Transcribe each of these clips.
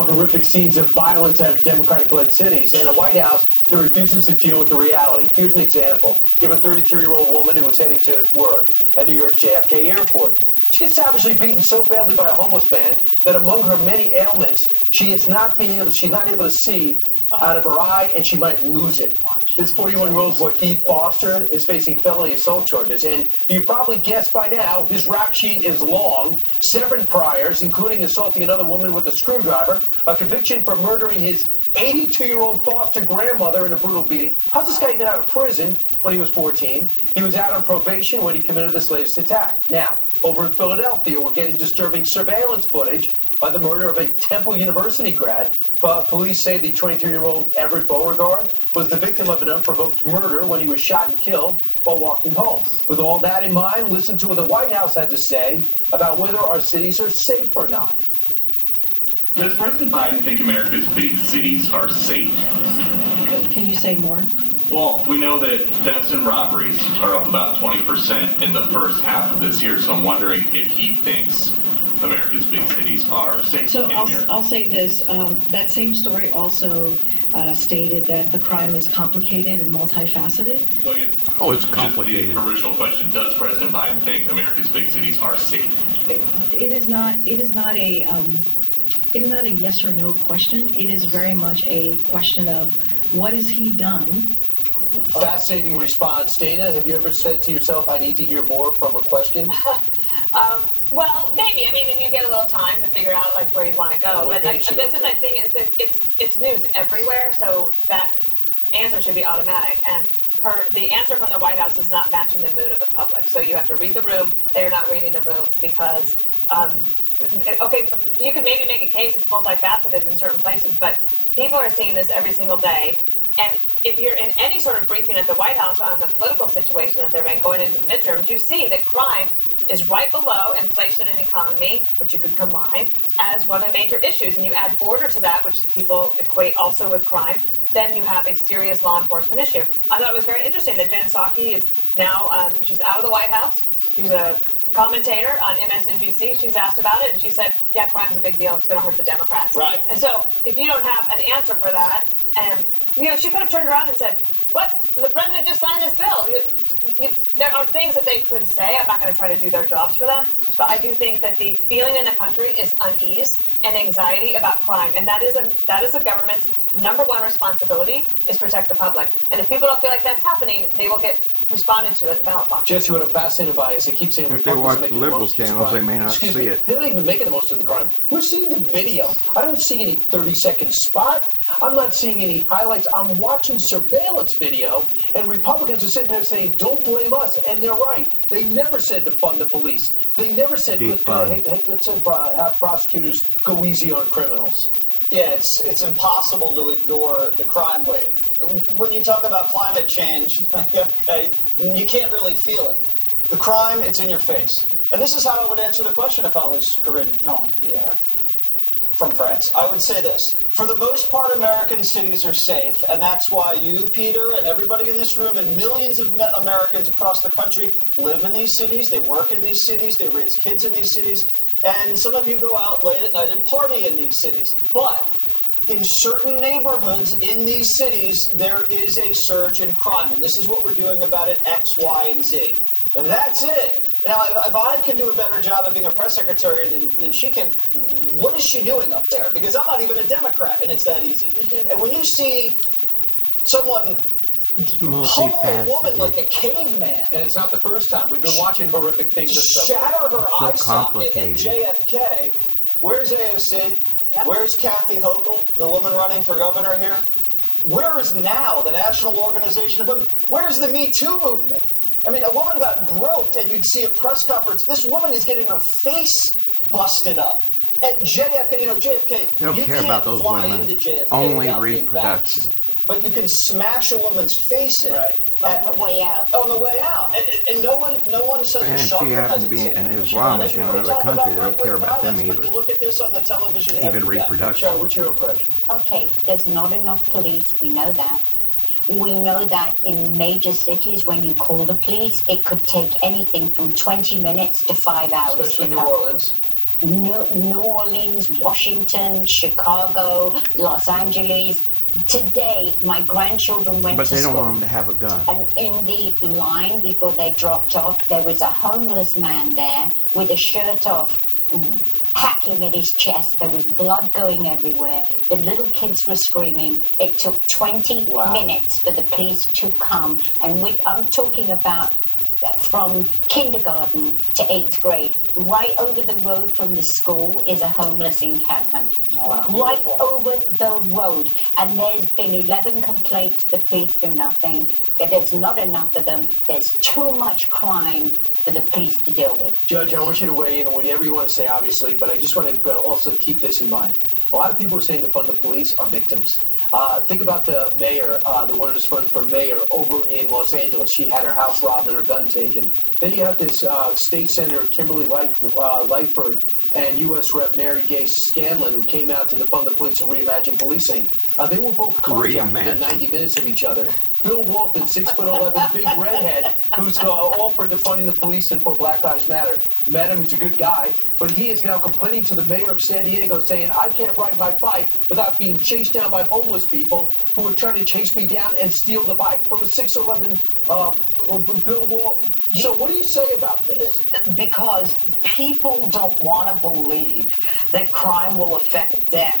Horrific scenes of violence out of Democratic-led cities and a White House that refuses to deal with the reality. Here's an example. You have a 33-year-old woman who was heading to work at New York's JFK airport. She gets savagely beaten so badly by a homeless man that among her many ailments, she's not able to see out of her eye, and she might lose it. This 41-year-old Wahid Foster is facing felony assault charges, and you probably guessed by now, his rap sheet is long. 7 priors, including assaulting another woman with a screwdriver, a conviction for murdering his 82-year-old foster grandmother in a brutal beating. How's this guy even out of prison when he was 14? He was out on probation when he committed this latest attack. Now, over in Philadelphia, we're getting disturbing surveillance footage by the murder of a Temple University grad. Police say the 23-year-old Everett Beauregard was the victim of an unprovoked murder when he was shot and killed while walking home. With all that in mind, listen to what the White House had to say about whether our cities are safe or not. Does President Biden think America's big cities are safe? Can you say more? Well, we know that thefts and robberies are up about 20% in the first half of this year, so I'm wondering if he thinks America's big cities are safe. So I'll say this. That same story also stated that the crime is complicated and multifaceted. So I guess it's complicated. The original question, does President Biden think America's big cities are safe? It is not a yes or no question. It is very much a question of what has he done. Fascinating response. Dana, have you ever said to yourself, I need to hear more from a question? Well, maybe. I mean, and you get a little time to figure out like where you want to go. But this is the thing: is that it's news everywhere, so that answer should be automatic. And the answer from the White House is not matching the mood of the public. So you have to read the room. They are not reading the room because, okay, you can maybe make a case it's multifaceted in certain places, but people are seeing this every single day. And if you're in any sort of briefing at the White House on the political situation that they're in going into the midterms, you see that crime is right below inflation and economy, which you could combine as one of the major issues. And you add border to that, which people equate also with crime, then you have a serious law enforcement issue. I thought it was very interesting that Jen Psaki is now, she's out of the White House. She's a commentator on MSNBC. She's asked about it, and she said, yeah, crime's a big deal. It's going to hurt the Democrats. Right. And so if you don't have an answer for that, and, she could have turned around and said, what? The president just signed this bill. There are things that they could say. I'm not going to try to do their jobs for them. But I do think that the feeling in the country is unease and anxiety about crime. And that is a government's number one responsibility, is protect the public. And if people don't feel like that's happening, they will get responded to at the ballot box. Jesse, what I'm fascinated by is they keep saying if they watch the liberal channels, they may not see it. They're not even making the most of the crime. We're seeing the video. I don't see any 30-second spot. I'm not seeing any highlights. I'm watching surveillance video, and Republicans are sitting there saying, don't blame us. And they're right. They never said to fund the police. They never said, let's have prosecutors go easy on criminals. Yeah, it's impossible to ignore the crime wave. When you talk about climate change, okay, you can't really feel it. The crime, it's in your face. And this is how I would answer the question if I was Karine Jean-Pierre from France. I would say this. For the most part, American cities are safe, and that's why you, Peter, and everybody in this room, and millions of Americans across the country live in these cities, they work in these cities, they raise kids in these cities, and some of you go out late at night and party in these cities. But in certain neighborhoods in these cities, there is a surge in crime, and this is what we're doing about it, X, Y, and Z. That's it. Now, if I can do a better job of being a press secretary than she can, what is she doing up there? Because I'm not even a Democrat, and it's that easy. And when you see someone pummel a woman like a caveman, and it's not the first time. We've been watching horrific things. Shatter her eye socket at JFK. Where's AOC? Yep. Where's Kathy Hochul, the woman running for governor here? Where is NOW, the National Organization of Women? Where is the Me Too movement? I mean, a woman got groped, and you'd see a press conference. This woman is getting her face busted up at JFK. You know, JFK. They don't you care can't about those fly women. into JFK only without being reproduction. vaxxed. But you can smash a woman's face in. Right. On the way out. On the way out. And no one says And it's if shocked. she happens to be an Islamic in another country, they don't care about them either. But you look at this on the television Even every day. reproduction. Sharon, what's your impression? Okay, there's not enough police. We know that. We know that in major cities, when you call the police, it could take anything from 20 minutes to 5 hours Especially to New come. Orleans. New Orleans, Washington, Chicago, Los Angeles. Today, my grandchildren went to school. But they don't want them to have a gun. And in the line before they dropped off, there was a homeless man there with a shirt off, hacking at his chest. There was blood going everywhere. The little kids were screaming. It took 20 minutes for the police to come. And I'm talking about from kindergarten to 8th grade. Right over the road from the school is a homeless encampment. Wow. Right over the road. And there's been 11 complaints. The police do nothing. There's not enough of them. There's too much crime for the police to deal with. Judge, I want you to weigh in on whatever you want to say, obviously, but I just want to also keep this in mind. A lot of people are saying to fund the police are victims. Think about the mayor, the one who's running for mayor over in Los Angeles. She had her house robbed and her gun taken. Then you have this state senator, Kimberly Lightford, and U.S. Rep. Mary Gay Scanlon, who came out to defund the police and reimagine policing. They were both carjacked within 90 minutes of each other. Bill Walton, 6'11", big redhead, who's all for defunding the police and for Black Lives Matter. Met him, he's a good guy, but he is now complaining to the mayor of San Diego, saying, I can't ride my bike without being chased down by homeless people who are trying to chase me down and steal the bike from a 6'11" Bill Walton. So what do you say about this? Because people don't want to believe that crime will affect them.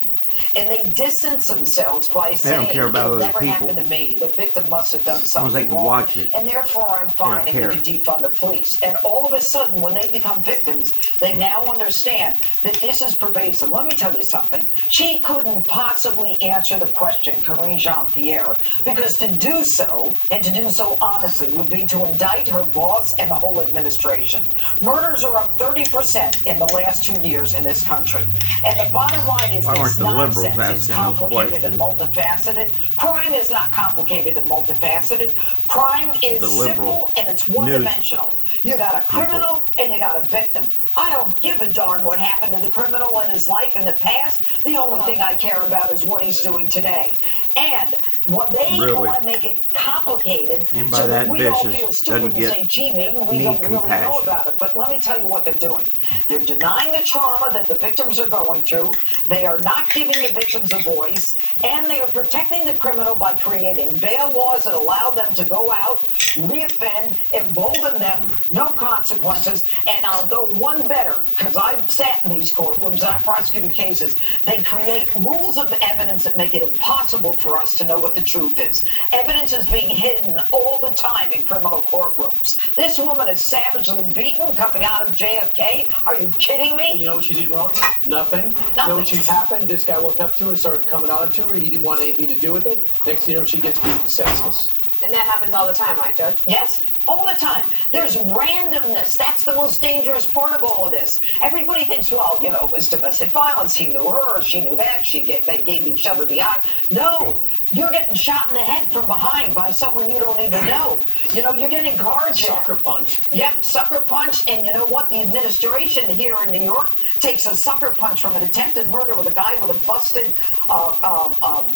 And they distance themselves by saying, care about it other never people. happened to me. The victim must have done As long as they something can wrong. watch it. And therefore I'm fine and you can defund the police. And all of a sudden, when they become victims, they now understand that this is pervasive. Let me tell you something. She couldn't possibly answer the question, Karine Jean-Pierre, because to do so, and to do so honestly, would be to indict her boss and the whole administration. Murders are up 30% in the last 2 years in this country. And the bottom line is Why weren't this the liberals nonsense is asking those complicated and multifaceted. Crime is not complicated and multifaceted. Crime is The liberal simple and it's one-dimensional. You got a criminal and you got a victim. I don't give a darn what happened to the criminal in his life in the past. The only thing I care about is what he's doing today. And what they want to make it complicated And by so that we all vicious feel stupid and doesn't say, gee, maybe we need don't really know compassion. about it. But let me tell you what they're doing. They're denying the trauma that the victims are going through. They are not giving the victims a voice. And they are protecting the criminal by creating bail laws that allow them to go out, reoffend, embolden them, no consequences. And I'll go one better, because I've sat in these courtrooms and I've prosecuted cases. They create rules of evidence that make it impossible for us to know what the truth is. Evidence is being hidden all the time in criminal courtrooms. This woman is savagely beaten coming out of JFK. Are you kidding me? You know what she did wrong? Nothing. You know what she happened? This guy walked up to her and started coming on to her. He didn't want anything to do with it. Next thing you know, she gets beaten senseless. And that happens all the time, right, Judge? Yes. All the time. There's randomness. That's the most dangerous part of all of this. Everybody thinks, well, you know, it's domestic violence. He knew her, she knew that, they gave each other the eye. No, you're getting shot in the head from behind by someone you don't even know. You know, you're getting carjacked. Sucker punch. Yep, sucker punch. And you know what? The administration here in New York takes a sucker punch from an attempted murder with a guy with a busted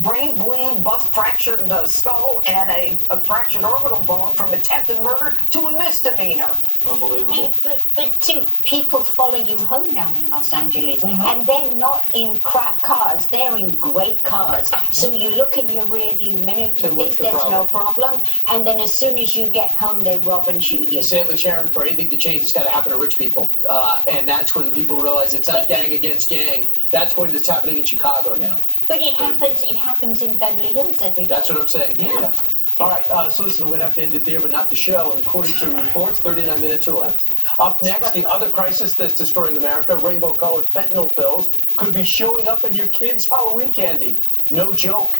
brain bleed, fractured skull, and a fractured orbital bone from attempted murder to a misdemeanor. Unbelievable. But people follow you home now in Los Angeles, and they're not in crack cars, they're in great cars. So you look in your rear view mirror, you think there's no problem, and then as soon as you get home, they rob and shoot you. Sadly, Sharon, for anything to change, it's got to happen to rich people. And that's when people realize it's not gang against gang. That's what is happening in Chicago now. But it happens in Beverly Hills every day. That's what I'm saying. Yeah. All right, so listen, I'm going to have to end it there, but not the show. And according to reports, 39 minutes are left. Up next, the other crisis that's destroying America, rainbow-colored fentanyl pills, could be showing up in your kids' Halloween candy. No joke.